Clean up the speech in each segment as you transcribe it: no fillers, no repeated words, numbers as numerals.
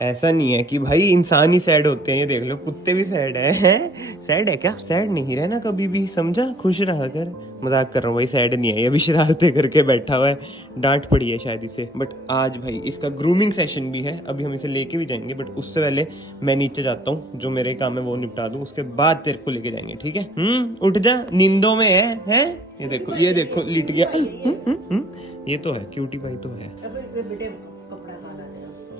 ऐसा नहीं है कि भाई इंसान ही सैड होते हैं, ये देख लो कुत्ते भी सैड है। सैड है क्या? सैड नहीं रहना कभी भी, समझा? खुश रहा कर। मजाक कर रहा हूँ भाई, सैड नहीं है, ये अभी शरारतें करके बैठा हुआ है, डांट पड़ी है शायद इसे। बट आज भाई इसका ग्रूमिंग सेशन भी है, अभी हम इसे लेके भी जाएंगे, बट उससे पहले मैं नीचे जाता हूँ, जो मेरे काम है वो निपटा दूँ, उसके बाद तेरे को लेके जाएंगे, ठीक है? उठ जा, नींदों में है? ये देखो ये देखो लिट गया। ये तो है, क्यूटी भाई तो है।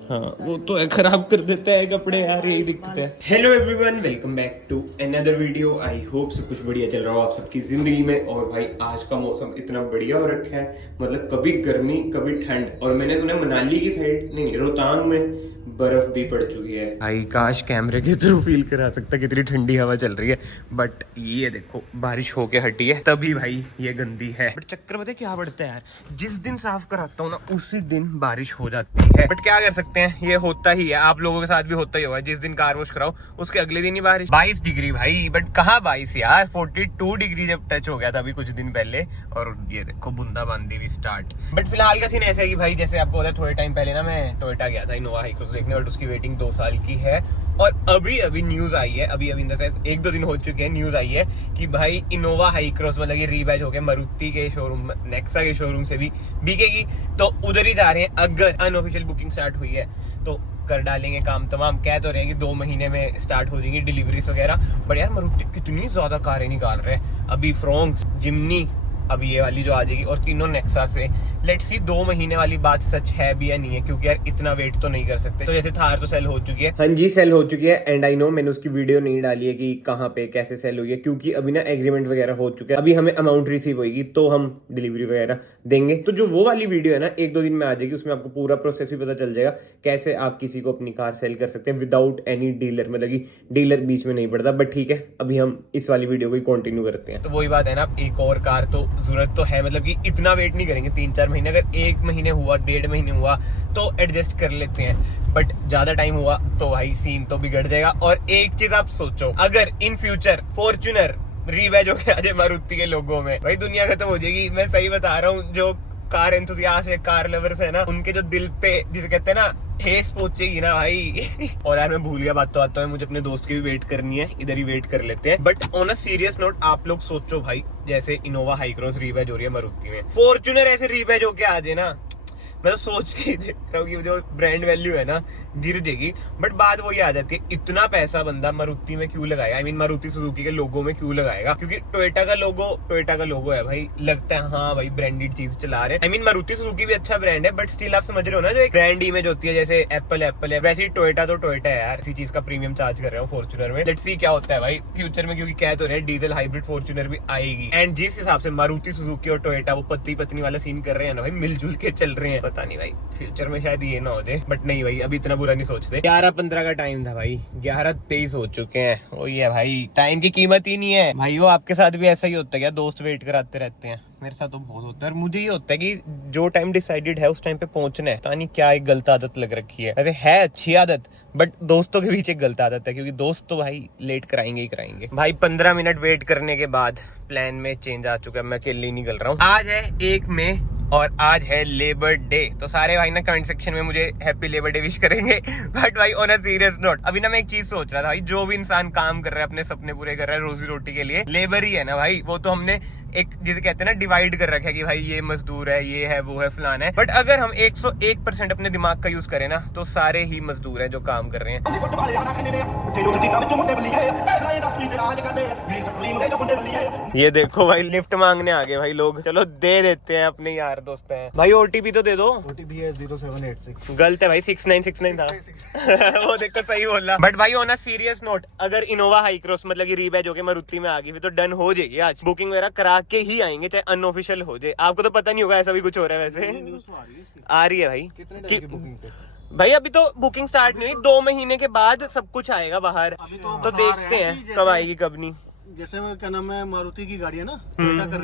हाँ वो तो है, खराब कर देता है कपड़े यार, यही दिक्कत है। Hello everyone, welcome back to another video. I hope सब कुछ बढ़िया चल रहा हो आप सबकी जिंदगी में। और भाई आज का मौसम इतना बढ़िया हो रखा है, मतलब कभी गर्मी कभी ठंड। और मैंने सुना मनाली की साइड नहीं, रोहतांग में बर्फ भी पड़ चुकी है। भाई काश कैमरे के थ्रू फील करा सकता कितनी ठंडी हवा चल रही है, बट ये देखो बारिश होके हटी है तभी भाई ये गंदी है। बट चक्कर पता है क्या पड़ता है यार, जिस दिन साफ कराता हूँ ना उसी दिन बारिश हो जाती है। बट क्या कर सकते हैं, ये होता ही है, आप लोगों के साथ भी होता ही होगा। जिस दिन कार वॉश कराओ उसके अगले दिन ही बारिश। 22 डिग्री भाई, बट कहाँ 22 यार, 42 डिग्री जब टच हो गया था अभी कुछ दिन पहले। और ये देखो बूंदाबांदी भी स्टार्ट। बट फिलहाल का सीन ऐसा है कि भाई जैसे आपको पता थोड़े टाइम पहले ना मैं टोयोटा गया था इनोवा हाई क्रॉस देखने, बट उसकी वेटिंग 2 साल की है। और अभी न्यूज आई है, अभी इन द सेंस 1-2 दिन हो चुके हैं, न्यूज आई है कि भाई इनोवा हाई क्रॉस मतलब ये रीबैच होके मारुति के शोरूम, नेक्सा के शोरूम से भी बिकेगी। तो उधर ही जा रहे हैं, अगर अनऑफिशियल बुकिंग स्टार्ट हुई है तो कर डालेंगे काम तमाम। कह तो रहे हैं कि 2 महीने में स्टार्ट हो जाएंगी डिलीवरीज वगैरह। बट यार मारुति कितनी ज्यादा कारें निकाल रहे हैं, अभी फ्रोंक्स, जिमनी, अभी ये वाली जो आ जाएगी, और तीनों नेक्सा से। लेट्स सी 2 महीने वाली बात सच है भी या नहीं है, क्योंकि यार इतना वेट तो नहीं कर सकते। तो जैसे थार तो सेल हो चुकी है, हाँ जी सेल हो चुकी है, एंड आई नो मैंने उसकी वीडियो नहीं डाली है कि कहाँ पे कैसे सेल हुई है, क्योंकि अभी ना एग्रीमेंट वगैरह हो चुका है। अभी हमें अमाउंट रिसीव होगी तो हम डिलीवरी वगैरह देंगे। तो जो वो वाली वीडियो है ना 1-2 दिन में आ जाएगी, उसमें आपको पूरा प्रोसेस भी पता चल जाएगा कैसे आप किसी को अपनी कार सेल कर सकते हैं विदाउट एनी डीलर, मतलब कि डीलर बीच में नहीं पड़ता। बट ठीक है, अभी हम इस वाली वीडियो को ही कंटिन्यू करते हैं। तो वही बात है ना, एक और कार तो जरूरत तो है, मतलब कि इतना वेट नहीं करेंगे 3-4 महीने। अगर 1 महीने हुआ, 1.5 महीने हुआ तो एडजस्ट कर लेते हैं, बट ज्यादा टाइम हुआ तो भाई सीन तो बिगड़ जाएगा। और एक चीज आप सोचो, अगर इन फ्यूचर फॉर्च्यूनर रीबैच हो गया आज मारुति के लोगों में, भाई दुनिया खत्म हो जाएगी। मैं सही बता रहा हूँ, जो कार एंथुसियास्ट है, कार लवर्स है ना, उनके जो दिल पे जिसे कहते हैं ना ठेस पहुंचेगी ना भाई। और यार मैं भूल गया, बात तो आता है, मुझे अपने दोस्त की भी वेट करनी है, इधर ही वेट कर लेते हैं। But on a serious note, आप लोग सोचो भाई, जैसे इनोवा हाई क्रॉस रीबैच हो रही है मारुति में, फॉर्च्यूनर ऐसे रीबैच होके आ जाए ना, मैं तो सोच के ही देख रहा हूँ कि जो ब्रांड वैल्यू है ना गिर जाएगी। बट बात वही आ जाती है, इतना पैसा बंदा मारुति में क्यों लगाएगा, आई मीन मारुति सुजुकी के लोगो में क्यों लगाएगा? क्योंकि टोयोटा का लोगो है भाई, लगता है हाँ भाई ब्रांडेड चीज चला रहे हैं। आई मीन मारुति सुजुकी भी अच्छा ब्रांड है, बट स्टिल आप समझ रहे हो ना, जो एक ब्रांड इमेज होती है, जैसे एप्पल है, वैसे ही टोयोटा तो टोयोटा है यार। इसी चीज का प्रीमियम चार्ज कर रहे हो फॉर्च्यूनर में। लेट्स सी क्या होता है भाई फ्यूचर में, क्योंकि कह तो रहे डीजल हाइब्रिड फॉर्च्यूनर भी आएगी। एंड जिस हिसाब से मारुति सुजुकी और टोयोटा वो पति पत्नी वाला सीन कर रहे हैं ना भाई, मिलजुल के चल रहे हैं, पता नहीं भाई फ्यूचर में शायद ये ना हो जाए। बट नहीं भाई, अभी इतना बुरा नहीं सोचते। 11:15 का टाइम था भाई, 11:23 हो चुके हैं। वही है भाई, टाइम की कीमत ही नहीं है भाई। वो आपके साथ भी ऐसा ही होता है क्या? दोस्त वेट कराते रहते हैं, मेरे साथ तो बहुत होता है। और मुझे ये होता है कि जो टाइम डिसाइडेड है उस टाइम पे पहुंचना है। पता नहीं क्या एक गलत आदत लग रखी है, वैसे है अच्छी आदत, बट दोस्तों के बीच एक गलत आदत है, क्योंकि दोस्त तो भाई लेट कराएंगे ही कराएंगे। भाई 15 मिनट वेट करने के बाद प्लान में चेंज आ चुका है, मैं अकेले ही निकल रहा हूँ। आज है 1 मई और आज है लेबर डे। तो सारे भाई ना कमेंट सेक्शन में मुझे हैप्पी लेबर डे विश करेंगे। बट भाई ऑन अ सीरियस नोट, अभी ना मैं एक चीज सोच रहा था भाई, जो भी इंसान काम कर रहा है, अपने सपने पूरे कर रहा है रोजी रोटी के लिए, लेबर ही है ना भाई। वो तो हमने एक जिसे कहते हैं ना डिवाइड कर रखा है कि भाई ये मजदूर है, ये है, वो है, फलाना है। बट अगर हम 101% अपने दिमाग का यूज करें ना, तो सारे ही मजदूर हैं जो काम कर रहे हैं। ये देखो भाई लिफ्ट मांगने आ गए भाई लोग, चलो दे देते हैं, अपने यार दोस्त हैं भाई। ओटीपी तो दे दो। ओटीपी है 0786। गलत है भाई, 6969 था। वो देखो सही बोला। बट भाई ऑन अ सीरियस नोट, अगर इनोवा हाई क्रॉस मतलब कि रीबैच होके मारुति में आ गई तो डन हो जाएगी आज। बुकिंग वगैरह करा के ही आएंगे, चाहे अनऑफिशियल हो जाए। आपको तो पता नहीं होगा ऐसा भी कुछ हो रहा है, वैसे आ रही है भाई। कितने टाइम की बुकिंग पे? भाई अभी तो बुकिंग स्टार्ट नहीं हुई, 2 महीने के बाद सब कुछ आएगा बाहर। तो देखते हैं कब आएगी कब नहीं। जैसे क्या नाम है, मारुति की गाड़ी है ना,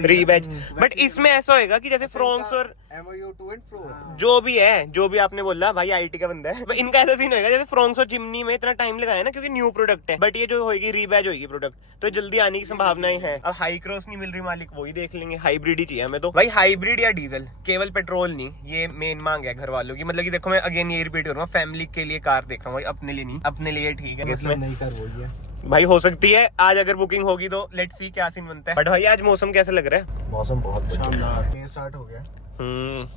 रीबैज। बट इसमें ऐसा होएगा कि जैसे फ्रोंक्स और MOU2 एंड फ्लो जो भी है, जो भी आपने बोला भाई, आईटी का बंदा है, इनका ऐसा सीन होगा जैसे फ्रोंक्स और चिमनी में इतना टाइम लगाया ना, क्योंकि न्यू प्रोडक्ट है। बट ये जो होगी रीबैज होगी प्रोडक्ट, तो जल्दी आने की संभावनाएं हैं। अब हाई क्रॉस नहीं मिल रही मालिक, वही देख लेंगे, हाइब्रिड ही चाहिए हमें तो भाई, हाइब्रिड या डीजल, केवल पेट्रोल नहीं। ये मेन मांग है घर वालों की। मतलब कि देखो मैं अगेन ये रिपीट करूंगा, फैमिली के लिए कार देख रहा हूँ भाई, अपने लिए नहीं। अपने लिए ठीक है, इसमें नहीं कर वो है भाई हो सकती है आज अगर बुकिंग होगी तो लेट्स सी क्या सीन बनता है। बट भाई आज मौसम कैसा लग रहा है? मौसम बहुत शानदार, ये स्टार्ट हो गया।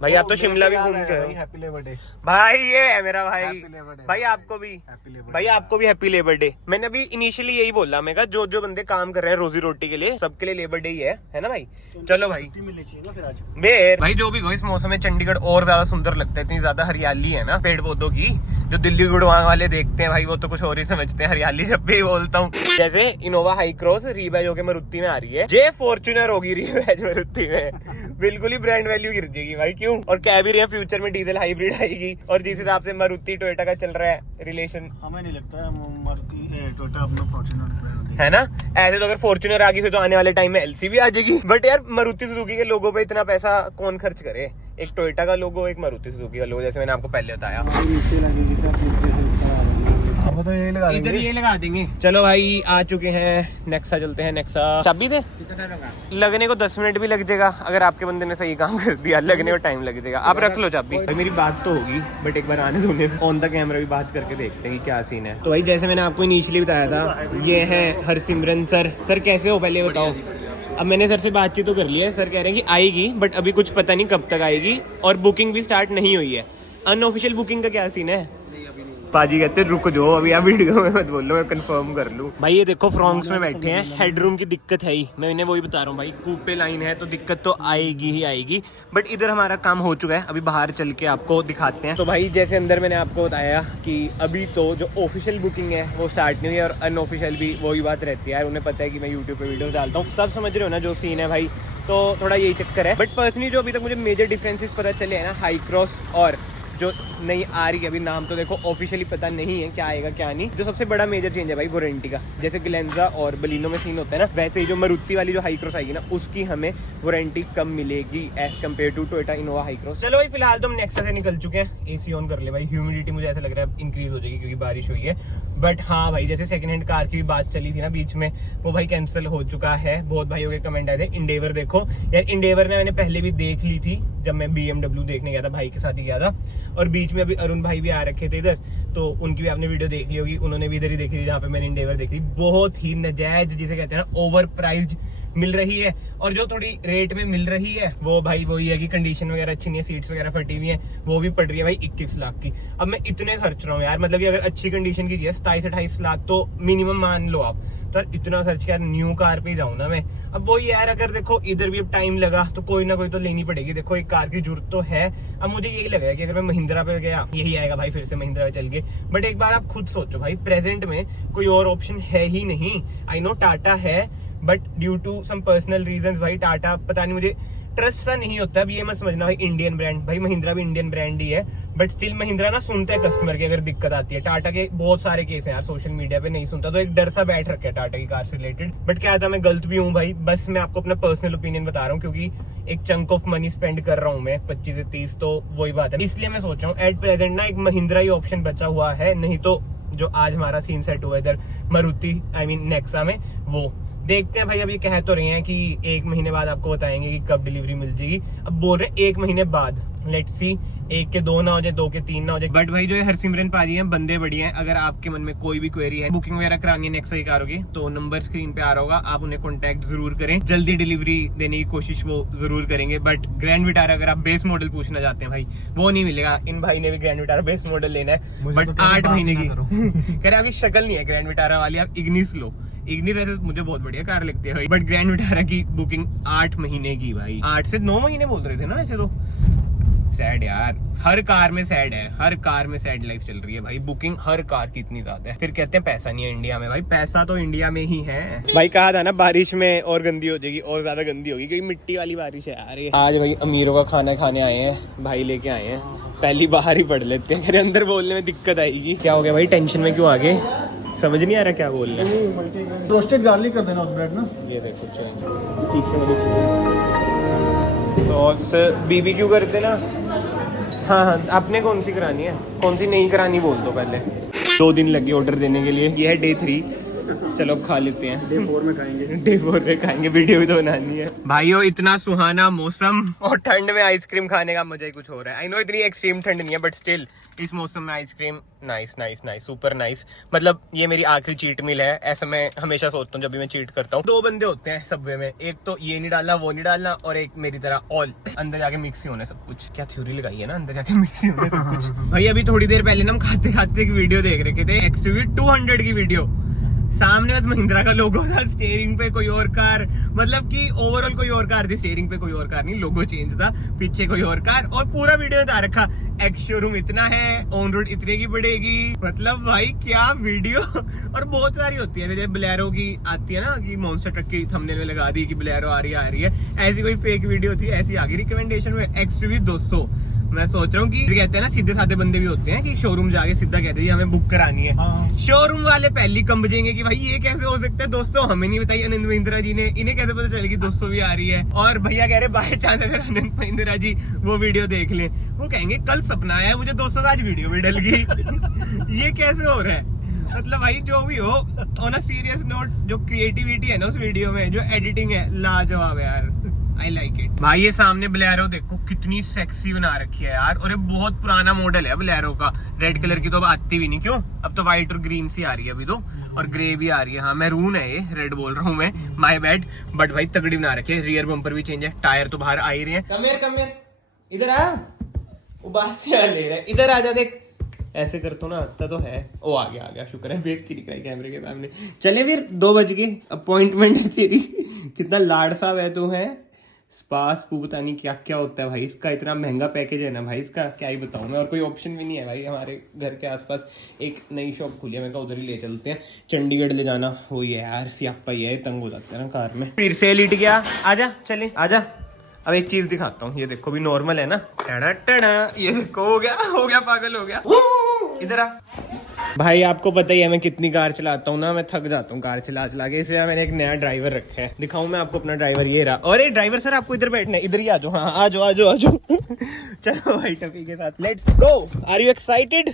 भाई आप तो शिमला भी घूम के भाई, हैप्पी लेबर डे भाई। ये है मेरा भाई, भाई भाई आपको भी हैप्पी लेबर भाई, आपको भी हैप्पी लेबर डे। मैंने अभी इनिशियली यही बोला, मैं कहा जो जो बंदे काम कर रहे हैं रोजी रोटी के लिए, सबके लिए लेबर डे ही है ना भाई। चलो भाई मिलनी चाहिए ना फिर आज। बेर भाई, जो भी हो, इस मौसम में चंडीगढ़ और ज्यादा सुंदर लगता है, इतनी ज्यादा हरियाली है ना पेड़ पौधों की। जो दिल्ली गुड़गांव वाले देखते हैं भाई, वो तो कुछ और ही समझते हैं हरियाली जब भी बोलता हूँ। जैसे इनोवा हाई क्रॉस रीबैज होके मारुति में आ रही है, जे फॉर्च्यूनर होगी रीबैज मारुति में, बिल्कुल ही ब्रांड वैल्यू गिर जाएगी भाई। क्यों? और कह भी रही है फ्यूचर में डीजल हाइब्रिड आएगी। और जिस हिसाब से मारुति टोयोटा का चल रहा है रिलेशन, हमें नहीं लगता है मारुति टोयोटा अपना फॉर्च्यूनर है ना। ऐसे तो अगर फॉर्च्यूनर आ गई फिर तो आने वाले टाइम में एलसी भी आ जाएगी। बट यार मारुति सुजुकी के लोगो पे इतना पैसा कौन खर्च करे? एक टोयोटा का लोगो, एक मारुति सुजुकी का लोगो, जैसे मैंने आपको पहले बताया। तो यही लगा इधर ये लगा देंगे। चलो भाई आ चुके हैं, नेक्सा चलते हैं। नेक्सा चाबी दे, लगने को 10 मिनट भी लग जाएगा अगर आपके बंदे ने सही काम कर दिया, लगने को टाइम लग जाएगा। आप रख लो चाबी। भाई मेरी बात तो होगी, बट एक बार आने दो, ऑन द कैमरा भी बात करके देखते हैं कि क्या सीन है। तो भाई जैसे मैंने आपको इनिशियली बताया था, ये है हरसिमरन सर। सर कैसे हो पहले बताओ? अब मैंने सर से बातचीत तो कर ली है, सर कह रहे हैं कि आएगी, बट अभी कुछ पता नहीं कब तक आएगी, और बुकिंग भी स्टार्ट नहीं हुई है। अनऑफिशियल बुकिंग का क्या सीन है? पाजी कहते रुक जाओ अभी, आप वीडियो में मत बोलो, मैं कंफर्म कर लूं। भाई ये देखो फ्रॉन्क्स में बैठे हैं, हेडरूम की दिक्कत है ही, मैं इन्हें वही बता रहा हूँ भाई, कूपे लाइन है तो दिक्कत तो आएगी ही आएगी। बट इधर हमारा काम हो चुका है, अभी बाहर चल के आपको दिखाते हैं। तो भाई जैसे अंदर मैंने आपको बताया कि अभी तो जो ऑफिशियल बुकिंग है वो स्टार्ट नहीं हुई है, और अनऑफिशियल भी वही बात रहती है यार। उन्हें पता है कि मैं यूट्यूब पे वीडियो डालता हूँ, तब समझ रहे हो ना जो सीन है भाई। तो थोड़ा यही चक्कर है। बट पर्सनली जो अभी तक मुझे मेजर डिफरेंसेस पता चले हैं ना, हाई क्रॉस और जो नई आ रही है, अभी नाम तो देखो ऑफिशियली पता नहीं है क्या आएगा क्या नहीं। जो सबसे बड़ा मेजर चेंज है भाई वारंटी का, जैसे ग्लेंजा और बलिनो में सीन होता है ना, वैसे ही जो मारुति वाली जो हाई क्रॉस आएगी ना, उसकी हमें वारंटी कम मिलेगी as compare to Toyota Innova Hycross. चलो भाई फिलहाल तो हम नेक्सा से निकल चुके हैं, एसी ऑन कर ले भाई। ह्यूमिडिटी मुझे ऐसा लग रहा है इंक्रीज हो जाएगी क्योंकि बारिश हुई है। बट हाँ भाई, जैसे सेकंड हैंड कार की भी बात चली थी ना बीच में, वो भाई कैंसिल हो चुका है। बहुत भाइयों के कमेंट आए थे। इंडेवर देखो यार, इंडेवर ने मैंने पहले भी देख ली थी जब मैं BMW देखने गया था, भाई के साथ ही गया था। और बीच में अभी अरुण भाई भी आ रखे थे इधर, तो उनकी भी आपने वीडियो देख ली होगी, उन्होंने भी इधर ही देखी थी जहाँ पे मैंने इंडेवर देखी। बहुत ही नाजायज, जिसे कहते हैं ना ओवर प्राइस्ड मिल रही है। और जो थोड़ी रेट में मिल रही है वो भाई वही है कि कंडीशन वगैरह अच्छी नहीं है, सीट्स वगैरह फटी हुई है, वो भी पड़ रही है भाई 21 लाख की। अब मैं इतने खर्च रहा हूँ यार, मतलब कि अगर अच्छी कंडीशन की 27-28 लाख तो मिनिमम मान लो आप, तो इतना खर्च कर न्यू कार पे जाऊँ ना मैं। अब वो यार अगर देखो इधर भी अब टाइम लगा तो कोई ना कोई तो लेनी पड़ेगी। देखो एक कार की जरूरत तो है। अब मुझे यही लगा कि अगर मैं महिंद्रा पे गया, यही आएगा भाई, फिर से महिंद्रा पे चल गए। बट एक बार आप खुद सोचो भाई, प्रेजेंट में कोई और ऑप्शन है ही नहीं। आई नो टाटा है, but due to some personal reasons भाई टाटा पता नहीं, मुझे ट्रस्ट सा नहीं होता। अब ये मत समझना भाई इंडियन ब्रांड, भाई महिंद्रा भी इंडियन ब्रांड ही है, बट स्टिल महिंद्रा ना सुनता है कस्टमर की अगर दिक्कत आती है। टाटा के बहुत सारे केस हैं यार, सोशल मीडिया पे नहीं सुनता, तो एक डर सा बैठ रखा है टाटा की कार से रिलेटेड। बट क्या था, मैं गलत भी हूँ भाई, बस मैं आपको अपना पर्सनल ओपिनियन बता रहा हूँ, क्योंकि एक चंक ऑफ मनी स्पेंड कर रहा हूँ मैं 25 से 30, तो वही बात है। इसलिए मैं सोच रहा हूँ एट प्रेजेंट ना एक महिंद्रा ही ऑप्शन बचा हुआ है, नहीं तो जो आज हमारा सीन सेट हुआ इधर मारुति आई मीन नेक्सा में, वो देखते हैं भाई। अब ये कह तो रहे हैं कि 1 महीने बाद आपको बताएंगे कि कब डिलीवरी मिल जाएगी। अब बोल रहे हैं 1 महीने बाद, लेट्स सी, 1 के 2 ना हो जाए, 2 के 3 ना हो जाए। बट भाई जो है हरसिमरन पाजी हैं, बंदे बढ़िया हैं। अगर आपके मन में कोई भी क्वेरी है, बुकिंग वगैरह करानी है नेक्सा की कार होगी, तो नंबर स्क्रीन पे आ रहा होगा, आप उन्हें कॉन्टेक्ट जरूर करें। जल्दी डिलीवरी देने की कोशिश वो जरूर करेंगे। बट ग्रैंड विटारा अगर आप बेस मॉडल पूछना चाहते हैं भाई, वो नहीं मिलेगा। इन भाई ने भी ग्रैंड विटारा बेस मॉडल लेना है, बट 8 महीने की कह रहे, अभी शक्ल नहीं है ग्रैंड विटारा वाली, आप इग्निस लो। इग्निस ऐसे मुझे बहुत बढ़िया कार लगती है भाई, बट ग्रैंड विटारा की बुकिंग 8 महीने की भाई, 8 से 9 महीने बोल रहे थे ना वैसे तो। सैड यार, हर कार में सैड है, हर कार में सैड लाइफ चल रही है भाई। बुकिंग हर कार की इतनी ज्यादा है, फिर कहते हैं पैसा नहीं है इंडिया में। भाई पैसा तो इंडिया में ही है भाई। कहा था ना बारिश में और गंदी हो जाएगी, और ज्यादा गंदी होगी, क्योंकि मिट्टी वाली बारिश है यार। आज भाई अमीरों का खाना खाने आए हैं, भाई लेके आए हैं, पहली बाहर ही पढ़ लेते हैं, अंदर बोलने में दिक्कत आएगी। क्या हो गया भाई, टेंशन में क्यों आ गए? समझ नहीं आ रहा क्या बोल रहे हैं। रोस्टेड गार्लिक कर देना उस ब्रेड ना। ये देखो तीखे वाली चिकन तो बीबीक्यू करते ना। हाँ हाँ, आपने कौन सी करानी है, कौन सी नहीं करानी बोल दो पहले। 2 दिन लगे ऑर्डर देने के लिए, ये है डे 3। चलो अब खा लेते हैं। डे 4 में खाएंगे। डे 4 में खाएंगे, वीडियो भी तो बनानी है। भाइयों इतना सुहाना मौसम और ठंड में आइसक्रीम खाने का मजा ही कुछ हो रहा है। आई नो इतनी एक्सट्रीम ठंड नहीं है, बट स्टिल इस मौसम में ice cream nice nice nice, super nice. मतलब ये मेरी आखिरी चीट मील है, ऐसा मैं हमेशा सोचता हूँ जब भी मैं चीट करता हूँ। 2 बंदे होते हैं सबवे में, एक तो ये नहीं डालना वो नहीं डालना, और एक मेरी तरह ऑल अंदर जाके मिक्स ही होना सब कुछ। क्या थ्योरी लगाई है ना, अंदर जाके मिक्स ही होना सब कुछ। भाई अभी थोड़ी देर पहले ना हम खाते खाते एक वीडियो देख रहे थे, XUV 200 की वीडियो। सामने बस महिंद्रा का लोगो था, स्टीयरिंग पे कोई और कार, मतलब कि ओवरऑल कोई और कार थी, स्टीयरिंग पे कोई और कार नहीं, लोगो चेंज था, पीछे कोई और कार, और पूरा वीडियो बता रखा एक्स शोरूम इतना है, ऑन रोड इतने की पड़ेगी। मतलब भाई क्या वीडियो। और बहुत सारी होती है, जैसे ब्लेरो की आती है ना कि मॉन्स्टर ट्रक की थंबनेल में लगा दी कि ब्लेरो आ रही है, ऐसी कोई फेक वीडियो थी, ऐसी आ गई रिकमेंडेशन में XUV 200। मैं सोच रहा हूँ कि कहते हैं ना सीधे साधे बंदे भी होते हैं कि शोरूम जाके सीधा कहते हैं हमें बुक करानी है। हाँ। शोरूम वाले पहली कम बजेंगे कि भाई ये कैसे हो सकता है दोस्तों, हमें नहीं बताई आनंद महिंद्रा जी ने, इन्हें कैसे पता चलेगी 200 भी आ रही है। और भैया कह रहे बाय चांस अगर आनंद महिंद्रा जी वो वीडियो देख ले, वो कहेंगे कल सपना आया मुझे 200 का, आज वीडियो भी डल गई। ये कैसे हो रहा है। मतलब भाई जो भी हो, ऑन अ सीरियस नोट, जो क्रिएटिविटी है ना उस वीडियो में, जो एडिटिंग है, लाजवाब है यार, आई लाइक इट। भाई ये सामने ब्लेरो देखो कितनी सेक्सी बना रखी है यार, और ये बहुत पुराना मॉडल है ब्लेरो का। रेड कलर की तो अब आती भी नहीं, क्यों, अब तो व्हाइट और ग्रीन सी आ रही है अभी तो, और ग्रे भी आ रही है। हाँ मैरून है ये, रेड बोल रहा हूँ मैं, माय बैड। बट भाई तगड़ी बना रखी है, रियर बम्पर भी चेंज है, टायर तो बाहर आ ही रहे हैं। कमेर इधर आ, वो बात से ले रहा है, इधर आ जा, देख ऐसे कर तो ना आता तो है। ओ आ गया शुक्र है, बेइज्जती दिख रहा है कैमरे के सामने। चले फिर 2 बज गए, अपॉइंटमेंट है तेरी। कितना लाड सा है तू है। स्पा स्पू पता नहीं क्या क्या होता है भाई इसका, इतना महंगा पैकेज है ना भाई इसका, क्या ही बताऊं मैं। और कोई ऑप्शन भी नहीं है भाई, हमारे घर के आसपास एक नई शॉप खुली है, मैं कहा उधर ही ले चलते हैं। चंडीगढ़ ले जाना वो ही है यार, सियापा ही है, तंग हो जाता है ना कार में। फिर से लिट गया, आजा चले आजा। अब एक चीज दिखाता हूँ, ये देखो भी नॉर्मल है ना, टड़ा टड़ा, ये देखो हो गया पागल हो गया। इधर आ भाई, आपको पता ही है मैं कितनी कार चलाता हूँ ना, मैं थक जाता हूँ कार चला चला के, इसलिए मैंने एक नया ड्राइवर रखा है। दिखाऊं मैं आपको अपना ड्राइवर, ये रहा। और ये ड्राइवर सर आपको इधर बैठना है, इधर ही आ जाओ। हाँ आ जाओ चलो भाई टफी के साथ let's go. Are you excited?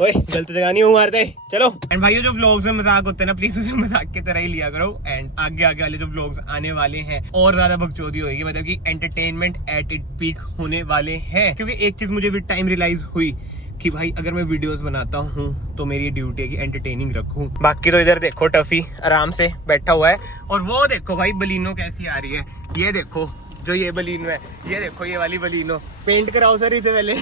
ओए गलत जगह नहीं मारते, चलो। एंड भाइयों जो व्लॉग्स में मजाक होते हैं ना, प्लीज उसे मजाक की तरह ही लिया करो। एंड आगे वाले जो व्लॉग्स आने वाले हैं और ज्यादा बकचोदी होगी, मतलब कि एंटरटेनमेंट एट इट पीक होने वाले हैं। क्योंकि एक चीज मुझे विद टाइम रियलाइज हुई कि भाई अगर मैं वीडियोस बनाता हूँ तो मेरी ड्यूटी है कि एंटरटेनिंग रखूं। बाकी तो इधर देखो टफी आराम से बैठा हुआ है, और वो देखो भाई बलिनो कैसी आ रही है। ये देखो जो ये बलिनो है, ये देखो ये वाली बलिनो, पेंट कराओ सर इसे पहले।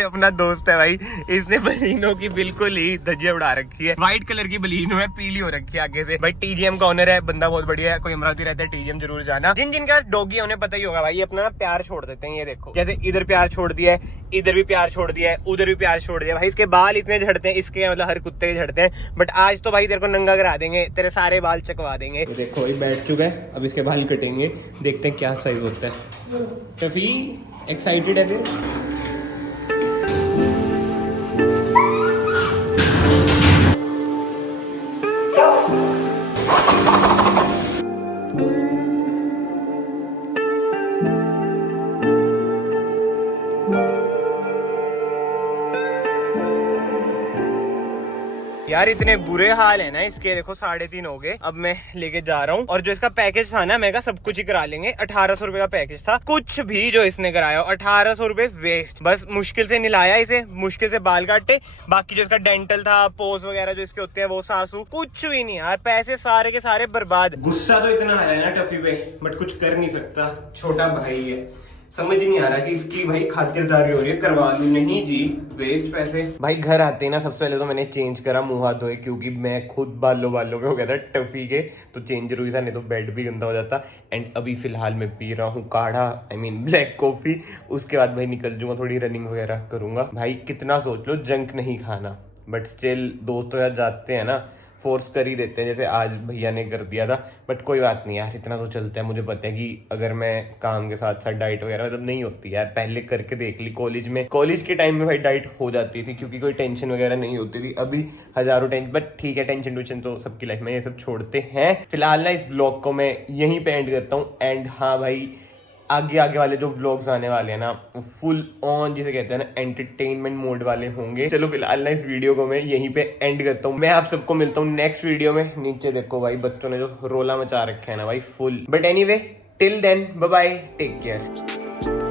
अपना दोस्त है भाई, इसने बलिनो की बिल्कुल ही धज्जियां उड़ा रखी है। व्हाइट कलर की बलिनो है, पीली हो रखी है आगे से। भाई TGM का ओनर है, बंदा बहुत बढ़िया है, कोई अमरावती रहता है TGM जरूर जाना। जिनका डॉगी है उन्हें पता ही होगा भाई, अपना प्यार छोड़ देते हैं। ये देखो जैसे इधर प्यार छोड़ दिया है, इधर भी प्यार छोड़ दिया है, उधर भी प्यार छोड़ दिया। भाई इसके बाल इतने झड़ते हैं, इसके मतलब हर कुत्ते के झड़ते हैं, बट आज तो भाई तेरे को नंगा करा देंगे, तेरे सारे बाल चकवा देंगे। देखो भाई बैठ चुका है, अब इसके बाल कटेंगे, देखते हैं क्या साइज होता है। टफी एक्साइटेड है फिर? यार इतने बुरे हाल है ना इसके, देखो 3.5 हो गए। अब मैं लेके जा रहा हूँ, और जो इसका पैकेज था ना, मैं सब कुछ ही करा लेंगे। 1800 रुपए का पैकेज था, कुछ भी जो इसने कराया 1800 रुपए वेस्ट। बस मुश्किल से निलाया इसे, मुश्किल से बाल काटे, बाकी जो इसका डेंटल था, पोज वगैरह जो इसके होते हैं वो सासू, कुछ भी नहीं यार, पैसे सारे के सारे बर्बाद। गुस्सा तो इतना आ रहा है ना टफी पे, बट कुछ कर नहीं सकता, छोटा भाई है। समझ ही नहीं आ रहा कि इसकी भाई खातिरदारी हो रही है, करवा लूं। नहीं जी, वेस्ट पैसे। भाई घर आते ना सबसे पहले तो मैंने चेंज करा मुंह हाथ धोए, क्योंकि मैं खुद बालों पे हो गया था टफी के, तो चेंज जरूरी था, नहीं तो बेड भी गंदा हो जाता। एंड अभी फिलहाल मैं पी रहा हूँ काढ़ा, आई मीन ब्लैक कॉफी। उसके बाद भाई निकल जाऊंगा, थोड़ी रनिंग वगैरह करूंगा। भाई कितना सोच लो जंक नहीं खाना, बट स्टिल दोस्तों यार जाते हैं ना, फोर्स कर ही देते हैं, जैसे आज भैया ने कर दिया था। बट कोई बात नहीं यार, इतना तो चलता है। मुझे पता है कि अगर मैं काम के साथ साथ डाइट वगैरह मतलब नहीं होती यार, पहले करके देख ली कॉलेज में, कॉलेज के टाइम में भाई डाइट हो जाती थी क्योंकि कोई टेंशन वगैरह नहीं होती थी। अभी हजारों टेंशन, बट ठीक है, टेंशन टूशन तो सबकी लाइफ में, ये सब छोड़ते हैं। फिलहाल ना इस ब्लॉग को मैं यहीं पे एंड करता हूँ। एंड हाँ भाई, आगे आगे वाले जो व्लॉग्स आने वाले हैं ना, फुल ऑन जिसे कहते हैं ना एंटरटेनमेंट मोड वाले होंगे। चलो फिलहाल ना इस वीडियो को मैं यहीं पे एंड करता हूँ। मैं आप सबको मिलता हूँ नेक्स्ट वीडियो में। नीचे देखो भाई, बच्चों ने जो रोला मचा रखा है ना भाई, full. But anyway, till then bye bye, take care.